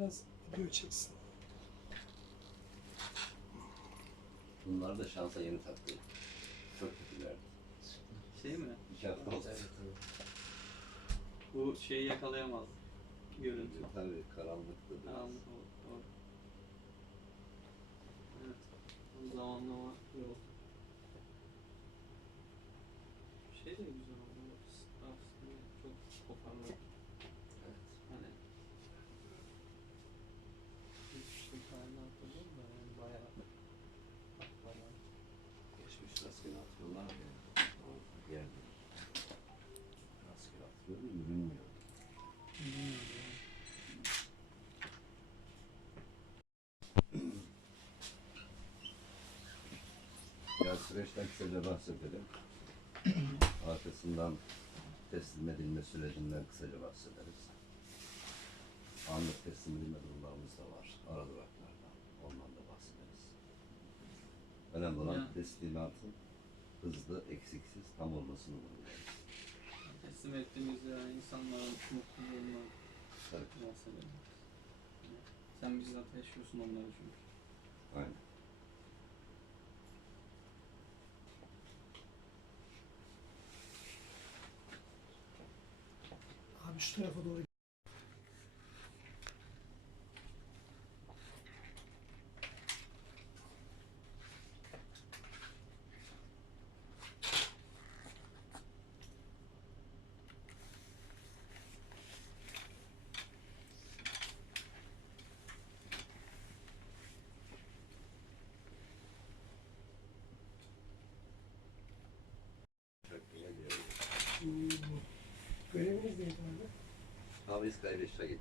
biraz video çeksin. Bunlar da şansa yeni taktı. Çok kötülerdi. Şey mi? İki hafta oldu. Bu şeyi yakalayamaz. Görüntü. Tabii karanlıktı. biraz. Karanlık oldu. Doğru. Evet. Zamanlama yok. Şey de güzel oldu. Aslında çok koparmadı. Evet. Hani hiç bir tane hatırlıyorum da yani bayağı bayağı Geçmiş rastgele atıyorlar ya. O yerde. Rastgele atıyor yürünmüyor. bilmiyorum yani. Ya süreçten kısaca bahsedelim. Arkasından teslim edilme sürecinden kısaca bahsederiz. Anlık teslim edilme durumlarımız da var. Ara duraklardan. Ondan da bahsederiz. Önemli olan Ya. teslimatın hızlı, eksiksiz, tam olmasını vurgularız. Teslim ettiğimizde yani insanların mutluluğundan Tabii. bahsedelim. Sen bizzat yaşıyorsun onları çünkü. Aynen. Abi şu tarafa doğru Çok iyi geliyor. Hmm. Göreviniz neydi abi? Biz kaybeşe gittiniz.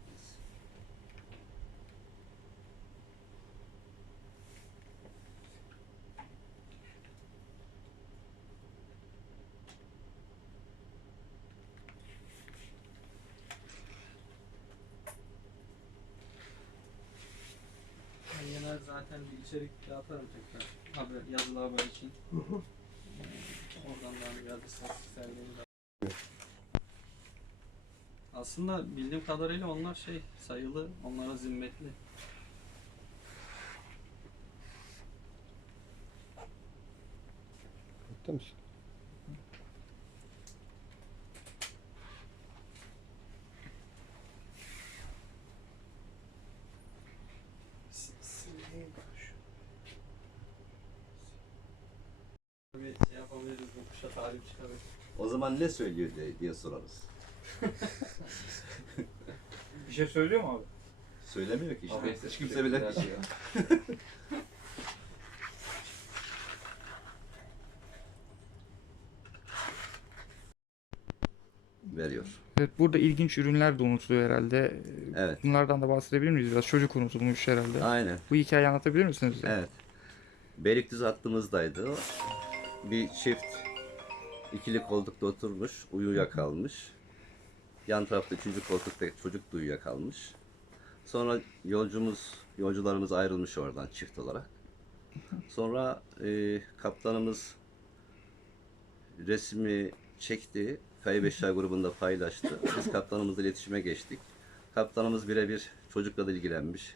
Ben genel zaten bir içerik de atarım tekrar. Haber, yazılı haber için. Hı hı. Oradan da biraz istatistiklerle de. Aslında bildiğim kadarıyla onlar şey sayılı, onlara zimmetli. Bitti misin? Bir şey yapabiliriz, bu kuşa talip çıkabilir. O zaman ne söylüyor diye, diye sorarız. Bir şey söylüyor mu abi? Söylemiyor ki işte. Abi, Hiç kimse bile veriyor. Evet burada ilginç ürünler de unutuluyor herhalde. Evet. Bunlardan da bahsedebilir miyiz biraz? Çocuk unutulmuş herhalde. Aynen. Bu hikayeyi anlatabilir misiniz? bize? Evet. Beylikdüzü hattımızdaydı o. Bir çift ikili koltukta oturmuş, uyuyakalmış. Yan tarafta üçüncü koltukta çocuk da uyuyakalmış. Sonra yolcumuz, yolcularımız ayrılmış oradan çift olarak. Sonra e, kaptanımız resmi çekti. Kayıp eşya grubunda paylaştı. Biz kaptanımızla iletişime geçtik. Kaptanımız birebir çocukla da ilgilenmiş.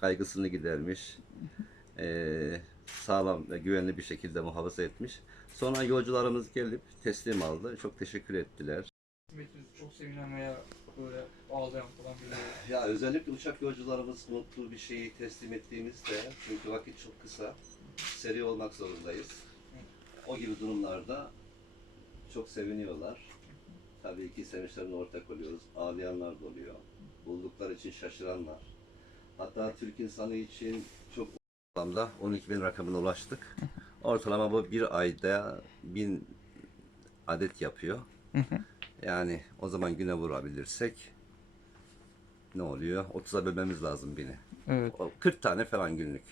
Kaygısını gidermiş. Ee, sağlam ve güvenli bir şekilde muhafaza etmiş. Sonra yolcularımız gelip teslim aldı. Çok teşekkür ettiler. Çok sevinen veya böyle ağlayan falan biri. Ya özellikle uçak yolcularımız mutlu bir şeyi teslim ettiğimizde çünkü vakit çok kısa, seri olmak zorundayız. O gibi durumlarda çok seviniyorlar. Tabii ki sevinçlerine ortak oluyoruz. Ağlayanlar da oluyor. Buldukları için şaşıranlar. Hatta Türk insanı için çok ortamda 12 bin rakamına ulaştık. Ortalama bu bir ayda bin adet yapıyor. Yani o zaman güne vurabilirsek ne oluyor? 30'a bölmemiz lazım bini. Evet. O 40 tane falan günlük.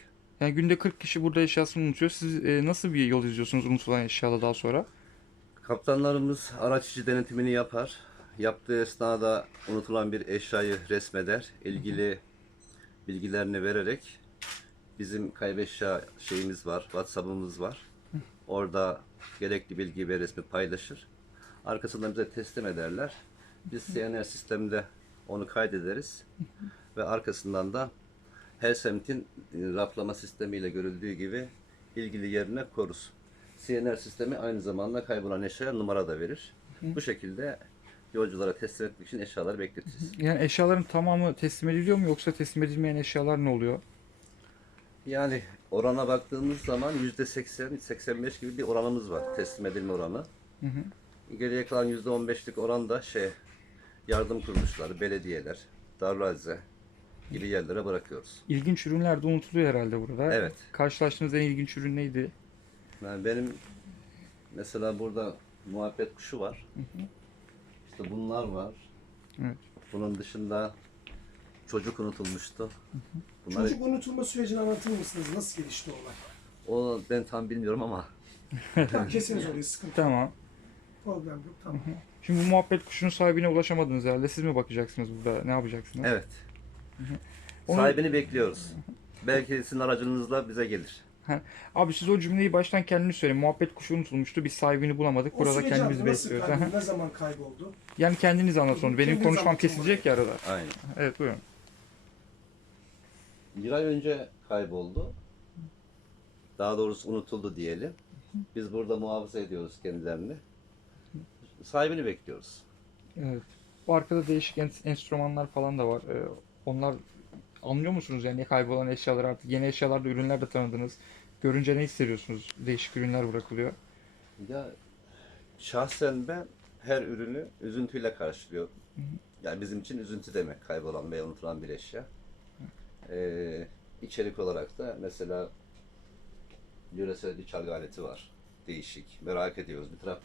Yani günde 40 kişi burada eşyasını unutuyor. Siz e, nasıl bir yol izliyorsunuz unutulan eşyalı daha sonra? Kaptanlarımız araç içi denetimini yapar. Yaptığı esnada unutulan bir eşyayı resmeder. İlgili bilgilerini vererek bizim kaybeşya şeyimiz var, WhatsApp'ımız var. Orada gerekli bilgi ve resmi paylaşır. Arkasından bize teslim ederler. Biz CNR sistemde onu kaydederiz. Ve arkasından da her semtin e, raflama sistemiyle görüldüğü gibi ilgili yerine koruz. CNR sistemi aynı zamanda kaybolan eşyaya numara da verir. Bu şekilde yolculara teslim etmek için eşyaları bekletiriz. Yani eşyaların tamamı teslim ediliyor mu yoksa teslim edilmeyen eşyalar ne oluyor? Yani orana baktığımız zaman %80-85 gibi bir oranımız var teslim edilme oranı. Hı hı. Geriye kalan %15'lik oran da şey yardım kuruluşları, belediyeler, darülaze gibi yerlere bırakıyoruz. İlginç ürünler de unutuluyor herhalde burada. Evet. Karşılaştığınız en ilginç ürün neydi? Yani benim mesela burada muhabbet kuşu var. İşte bunlar var. Evet. Bunun dışında çocuk unutulmuştu. Bunlar Çocuk unutulma sürecini anlatır mısınız? Nasıl gelişti olay? o ben tam bilmiyorum ama Tamam kesiniz orayı sıkıntı. Tamam. Problem yok tamam. Şimdi bu muhabbet kuşunun sahibine ulaşamadınız herhalde. Siz mi bakacaksınız burada? Ne yapacaksınız? evet. Onu- Sahibini bekliyoruz. Belki sizin aracınızla bize gelir. Abi siz o cümleyi baştan kendiniz söyleyin. Muhabbet kuşu unutulmuştu. Biz sahibini bulamadık. O Burada süreci kendimiz anlatın. Nasıl bekliyoruz. kayboldu? Ne zaman kayboldu? yani kendiniz anlatın onu. Benim Kendiniz konuşmam anlatın kesilecek ya arada. Aynen. Evet buyurun. Bir ay önce kayboldu. Daha doğrusu unutuldu diyelim. Biz burada muhafaza ediyoruz kendilerini. Sahibini bekliyoruz. Evet. Bu arkada değişik en- enstrümanlar falan da var. Ee, onlar anlıyor musunuz yani kaybolan eşyalar artık yeni eşyalarda ürünler de tanıdınız. Görünce ne hissediyorsunuz? Değişik ürünler bırakılıyor. Ya şahsen ben her ürünü üzüntüyle karşılıyorum. Yani bizim için üzüntü demek kaybolan veya unutulan bir eşya. Ee, içerik olarak da mesela yöresel bir çalgı aleti var. Değişik. Merak ediyoruz. Bir taraf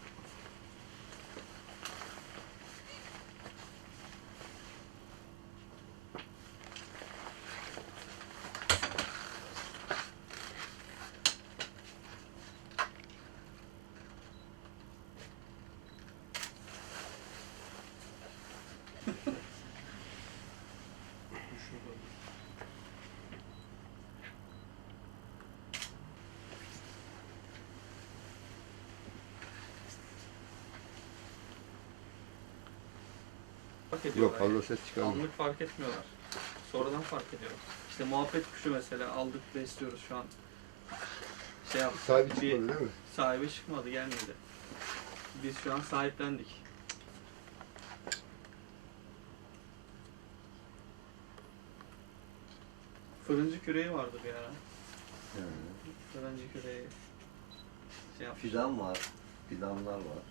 Fark ediyorlar yani. ses çıkarmıyor. Anlık fark etmiyorlar. Sonradan fark ediyorlar. İşte muhabbet kuşu mesela aldık besliyoruz şu an. Şey yaptık. Sahibi bir- çıkmadı değil mi? Sahibi çıkmadı gelmedi. Biz şu an sahiplendik. Fırıncı küreği vardı bir ara. Fırıncı küreği. Şey yapmış. Fidan var. Fidanlar var.